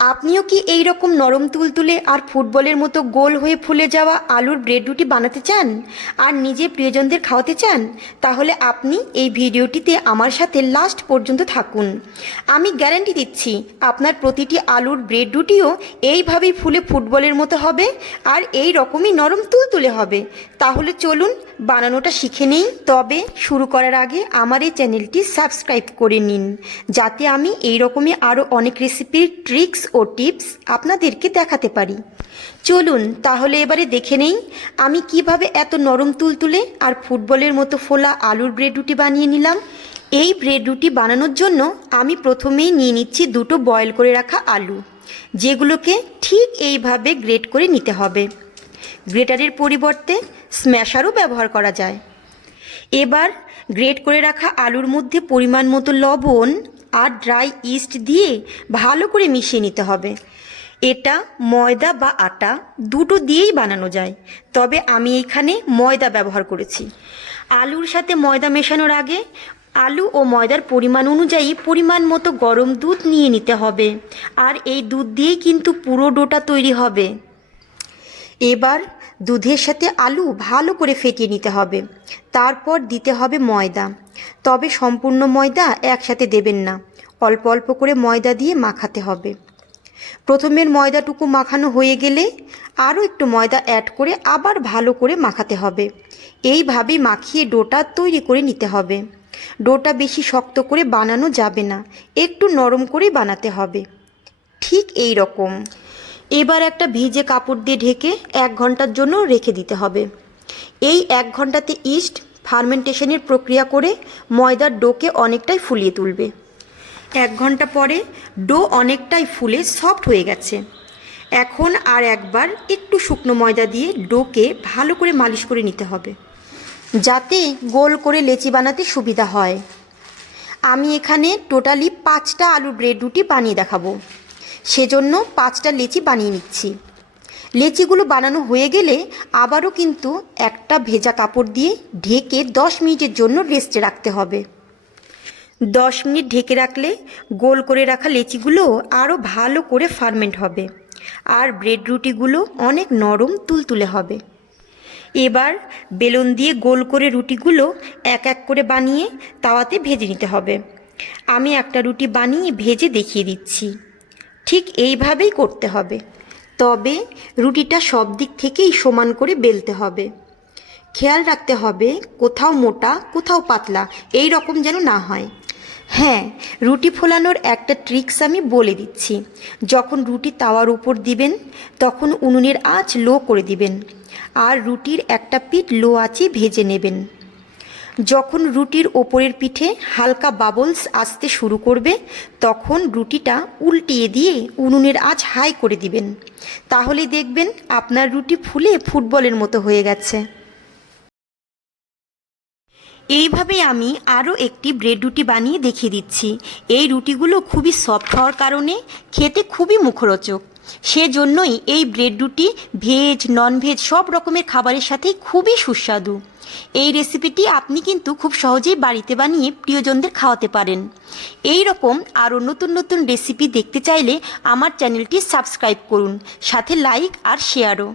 আপনিও কি এই রকম নরম তুলতুলে আর ফুটবলের মতো গোল হয়ে ফুলে যাওয়া আলুর ব্রেড রুটি বানাতে চান আর নিজের প্রিয়জনদের খাওয়াতে চান? তাহলে আপনি এই ভিডিওটিতে আমার সাথে লাস্ট পর্যন্ত থাকুন। আমি গ্যারান্টি দিচ্ছি আপনার প্রতিটি আলুর ব্রেড রুটিও এইভাবেই ফুলে ফুটবলের মতো হবে আর এই রকমই নরম তুলতুলে হবে। তাহলে চলুন বানানোটা শিখে নেই। তবে শুরু করার আগে আমার এই চ্যানেলটি সাবস্ক্রাইব করে নিন, যাতে আমি এই রকমই আরও অনেক রেসিপির ট্রিক্স ও টিপস আপনাদেরকে দেখাতে পারি। চলুন তাহলে এবারে দেখে নেই আমি কিভাবে এত নরম তুলতুলে আর ফুটবলের মতো ফোলা আলুর ব্রেড রুটি বানিয়ে নিলাম। এই ব্রেড রুটি বানানোর জন্য আমি প্রথমেই নিয়ে নিচ্ছি দুটো বয়েল করে রাখা আলু, যেগুলোকে ঠিক এইভাবে গ্রেট করে নিতে হবে। গ্রেটারের পরিবর্তে স্ম্যাশারও ব্যবহার করা যায়। এবার গ্রেট করে রাখা আলুর মধ্যে পরিমাণ মতো লবণ আর ড্রাই ইস্ট দিয়ে ভালো করে মিশিয়ে নিতে হবে। এটা ময়দা বা আটা দুটো দিয়েই বানানো যায়, তবে আমি এখানে ময়দা ব্যবহার করেছি। আলুর সাথে ময়দা মেশানোর আগে আলু ও ময়দার পরিমাণ অনুযায়ী পরিমাণ মতো গরম দুধ নিয়ে নিতে হবে, আর এই দুধ দিয়েই কিন্তু পুরো ডোটা তৈরি হবে। এবার দুধের সাথে আলু ভালো করে ফেটিয়ে নিতে হবে। তারপর দিতে হবে ময়দা, তবে সম্পূর্ণ ময়দা একসাথে দেবেন না, অল্প অল্প করে ময়দা দিয়ে মাখাতে হবে। প্রথমের ময়দাটুকু মাখানো হয়ে গেলে আরও একটু ময়দা অ্যাড করে আবার ভালো করে মাখাতে হবে। এইভাবেই মাখিয়ে ডোটা তৈরি করে নিতে হবে। ডোটা বেশি শক্ত করে বানানো যাবে না, একটু নরম করে বানাতে হবে, ঠিক এই রকম। এবার একটা ভিজে কাপড় দিয়ে ঢেকে 1 ঘন্টার জন্য রেখে দিতে হবে। এই 1 ঘন্টাতে ইস্ট ফার্মেন্টেশনের প্রক্রিয়া করে ময়দার ডোকে অনেকটাই ফুলিয়ে তুলবে। 1 ঘন্টা পরে ডো অনেকটাই ফুলে সফট হয়ে গেছে। এখন আর একবার একটু শুকনো ময়দা দিয়ে ডোকে ভালো করে মালিশ করে নিতে হবে, যাতে গোল করে লেচি বানাতে সুবিধা হয়। আমি এখানে টোটালি 5টা আলুর ব্রেড রুটি বানিয়ে দেখাবো, সেজন্য 5টা লেচি বানিয়ে নিচ্ছি। লেচিগুলো বানানো হয়ে গেলে আবারও কিন্তু একটা ভেজা কাপড় দিয়ে ঢেকে 10 মিনিটের জন্য রেস্টে রাখতে হবে। 10 মিনিট ঢেকে রাখলে গোল করে রাখা লেচিগুলো আরও ভালো করে ফার্মেন্ট হবে আর ব্রেড রুটিগুলো অনেক নরম তুলতুলে হবে। এবার বেলুন দিয়ে গোল করে রুটিগুলো এক এক করে বানিয়ে তাওয়াতে ভেজে নিতে হবে। আমি একটা রুটি বানিয়ে ভেজে দেখিয়ে দিচ্ছি। ঠিক এইভাবেই করতে হবে, তবে রুটিটা সব দিক থেকেই সমান করে বেলতে হবে। খেয়াল রাখতে হবে কোথাও মোটা কোথাও পাতলা এই রকম যেন না হয়। হ্যাঁ, রুটি ফোলানোর একটা ট্রিক্স আমি বলে দিচ্ছি। যখন রুটি তাওয়ার উপর দিবেন তখন উনুনের আঁচ লো করে দিবেন আর রুটির একটা পিঠ লো আঁচে ভেজে নেবেন। যখন রুটির ওপরের পিঠে হালকা বাবলস আসতে শুরু করবে তখন রুটিটা উল্টিয়ে দিয়ে উনুনের আঁচ হাই করে দিবেন। তাহলে দেখবেন আপনার রুটি ফুলে ফুটবলের মতো হয়ে গেছে। এইভাবে আমি আরও একটি ব্রেড রুটি বানিয়ে দেখিয়ে দিচ্ছি। এই রুটিগুলো খুবই সফট হওয়ার কারণে খেতে খুবই মুখরোচক। সেজন্যই এই ব্রেড রুটি ভেজ ননভেজ সব রকমের খাবারের সাথেই খুবই সুস্বাদু। এই রেসিপিটি আপনি কিন্তু খুব সহজেই বাড়িতে বানিয়ে প্রিয়জনদের খাওয়াতে পারেন। এই রকম আরও নতুন নতুন রেসিপি দেখতে চাইলে আমার চ্যানেলটি সাবস্ক্রাইব করুন, সাথে লাইক আর শেয়ারও।